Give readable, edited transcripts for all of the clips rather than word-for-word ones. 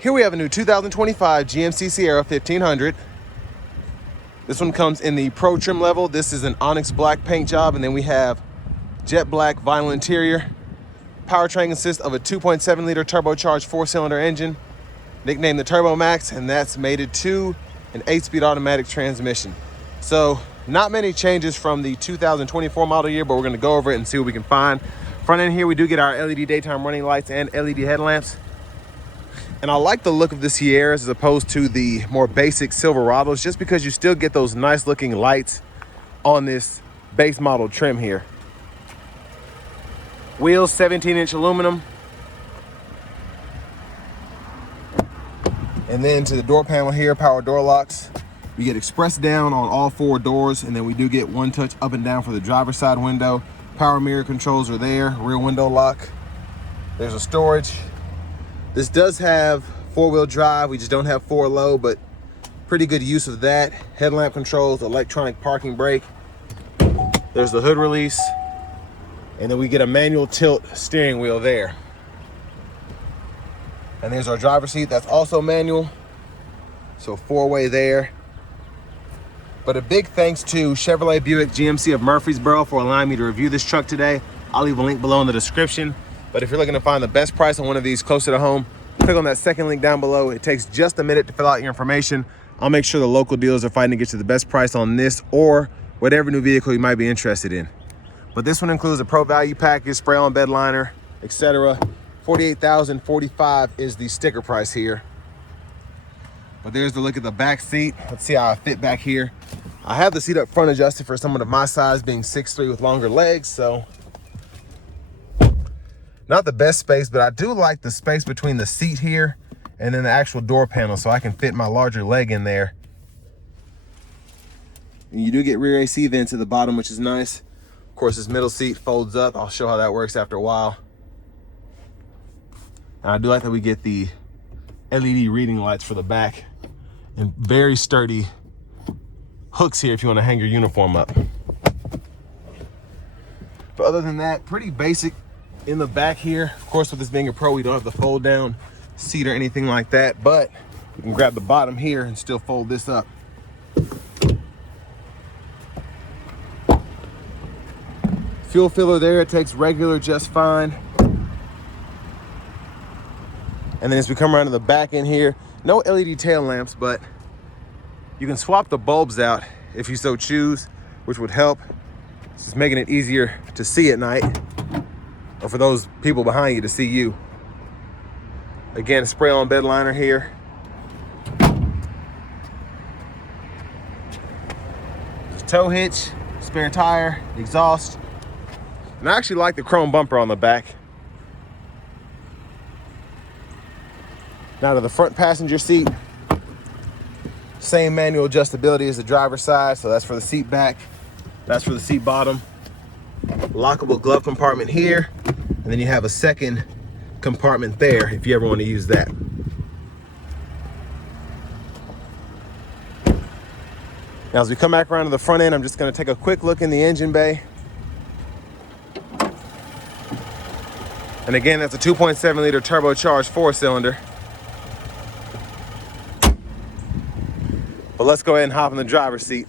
Here we have a new 2025 GMC Sierra 1500. This one comes in the Pro trim level. This is an onyx black paint job, and then we have jet black vinyl interior. Powertrain consists of a 2.7 liter turbocharged 4-cylinder engine, nicknamed the Turbo Max, and that's mated to an 8-speed automatic transmission. So not many changes from the 2024 model year, but we're gonna go over it and see what we can find. Front end here, we do get our LED daytime running lights and LED headlamps. And I like the look of the Sierras as opposed to the more basic Silverados, just because you still get those nice looking lights on this base model trim here. Wheels, 17-inch aluminum. And then to the door panel here, power door locks. We get express down on all 4 doors, and then we do get one touch up and down for the driver's side window. Power mirror controls are there, rear window lock. There's a storage. This does have 4-wheel drive. We just don't have 4-low, but pretty good use of that. Headlamp controls, electronic parking brake. There's the hood release. And then we get a manual tilt steering wheel there. And there's our driver's seat. That's also manual. So 4-way there. But a big thanks to Chevrolet Buick GMC of Murfreesboro for allowing me to review this truck today. I'll leave a link below in the description. But if you're looking to find the best price on one of these closer to home, click on that second link down below. It takes just a minute to fill out your information. I'll make sure the local dealers are fighting to get you the best price on this or whatever new vehicle you might be interested in. But this one includes a Pro Value package, spray on bed liner, etc. $48,045 is the sticker price here. But there's the look at the back seat. Let's see how I fit back here. I have the seat up front adjusted for someone of my size, being 6'3" with longer legs, so not the best space, but I do like the space between the seat here and then the actual door panel, so I can fit my larger leg in there. And you do get rear AC vents at the bottom, which is nice. Of course, this middle seat folds up. I'll show how that works after a while. And I do like that we get the LED reading lights for the back and very sturdy hooks here if you want to hang your uniform up. But other than that, pretty basic in the back here. Of course, with this being a Pro, we don't have the fold down seat or anything like that, but you can grab the bottom here and still fold this up. Fuel filler there, it takes regular just fine. And then as we come around to the back end here, no LED tail lamps, but you can swap the bulbs out if you so choose, which would help. It's just making it easier to see at night, or for those people behind you to see you. Again, spray on bed liner here. There's a tow hitch, spare tire, exhaust. And I actually like the chrome bumper on the back. Now to the front passenger seat. Same manual adjustability as the driver's side, so that's for the seat back, that's for the seat bottom. Lockable glove compartment here, and then you have a second compartment there if you ever want to use that. Now as we come back around to the front end, I'm just going to take a quick look in the engine bay. And again, that's a 2.7 liter turbocharged 4-cylinder. But let's go ahead and hop in the driver's seat.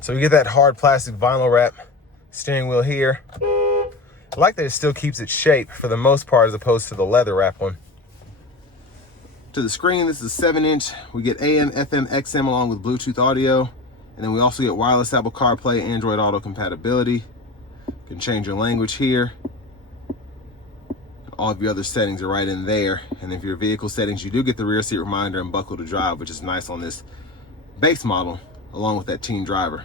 So we get that hard plastic vinyl wrap steering wheel here. I like that it still keeps its shape for the most part as opposed to the leather wrap one. To the screen, this is a 7-inch. We get AM, FM, XM along with Bluetooth audio. And then we also get wireless Apple CarPlay, Android Auto compatibility. You can change your language here. All of your other settings are right in there. And if your vehicle settings, you do get the rear seat reminder and buckle to drive, which is nice on this base model, along with that teen driver.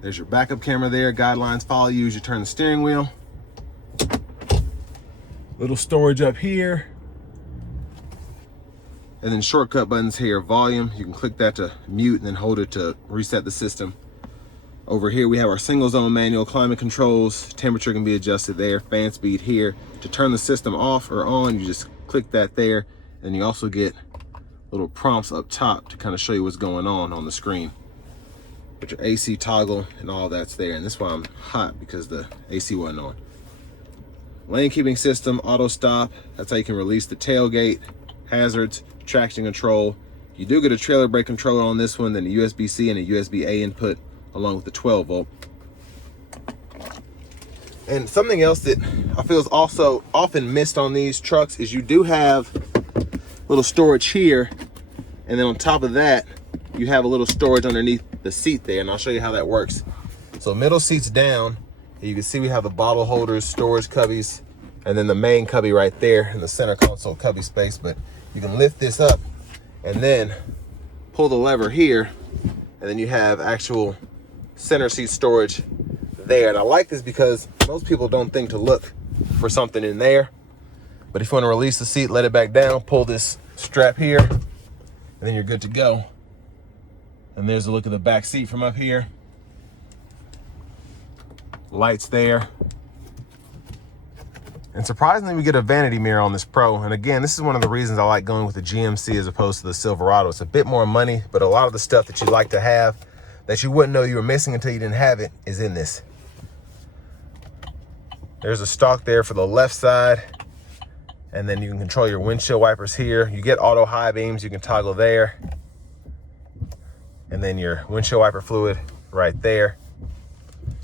There's your backup camera there. Guidelines follow you as you turn the steering wheel. Little storage up here. And then shortcut buttons here, volume. You can click that to mute and then hold it to reset the system. Over here, we have our single zone manual, climate controls, temperature can be adjusted there, fan speed here. To turn the system off or on, you just click that there. And you also get little prompts up top to kind of show you what's going on the screen. But your AC toggle and all that's there. And this is why I'm hot, because the AC wasn't on. Lane keeping system, auto stop. That's how you can release the tailgate, hazards, traction control. You do get a trailer brake controller on this one, then a USB-C and a USB-A input along with the 12 volt. And something else that I feel is also often missed on these trucks is you do have little storage here, and then on top of that, you have a little storage underneath the seat there, and I'll show you how that works. So middle seat's down, and you can see we have the bottle holders, storage cubbies, and then the main cubby right there in the center console cubby space. But you can lift this up and then pull the lever here, and then you have actual center seat storage there. And I like this because most people don't think to look for something in there. But if you want to release the seat, let it back down, pull this strap here, and then you're good to go. And there's a look at the back seat from up here. Lights there. And surprisingly, we get a vanity mirror on this Pro. And again, this is one of the reasons I like going with the GMC as opposed to the Silverado. It's a bit more money, but a lot of the stuff that you like to have that you wouldn't know you were missing until you didn't have it is in this. There's a stalk there for the left side. And then you can control your windshield wipers here. You get auto high beams, you can toggle there. And then your windshield wiper fluid right there.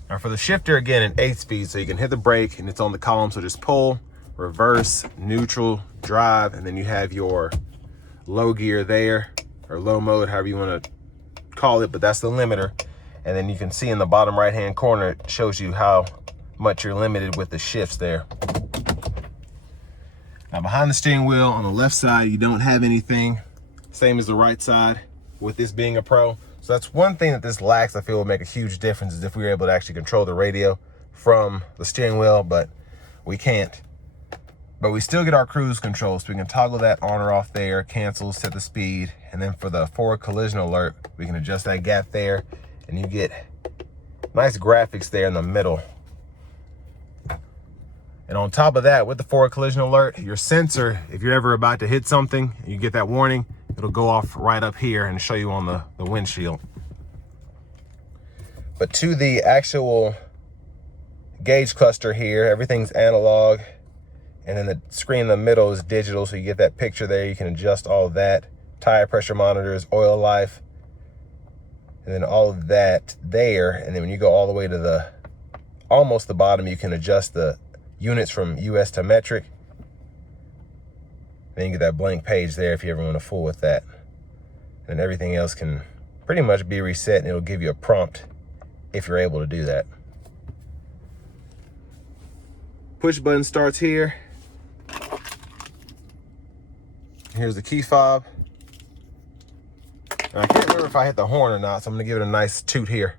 Now for the shifter, again, in 8-speed, so you can hit the brake and it's on the column, so just pull, reverse, neutral, drive, and then you have your low gear there, or low mode, however you want to call it, but that's the limiter. And then you can see in the bottom right-hand corner, it shows you how much you're limited with the shifts there. Now behind the steering wheel on the left side, you don't have anything, same as the right side with this being a Pro. So that's one thing that this lacks, I feel would make a huge difference, is if we were able to actually control the radio from the steering wheel, but we can't. But we still get our cruise control, so we can toggle that on or off there, cancel, set the speed, and then for the forward collision alert, we can adjust that gap there, and you get nice graphics there in the middle. And on top of that, with the forward collision alert, your sensor, if you're ever about to hit something, you get that warning, it'll go off right up here and show you on the windshield. But to the actual gauge cluster here, everything's analog. And then the screen in the middle is digital, so you get that picture there. You can adjust all of that. Tire pressure monitors, oil life, and then all of that there. And then when you go all the way to the, almost the bottom, you can adjust the units from US to metric. Then you get that blank page there if you ever want to fool with that. And everything else can pretty much be reset, and it'll give you a prompt if you're able to do that. Push button starts here. Here's the key fob. And I can't remember if I hit the horn or not, so I'm gonna give it a nice toot here.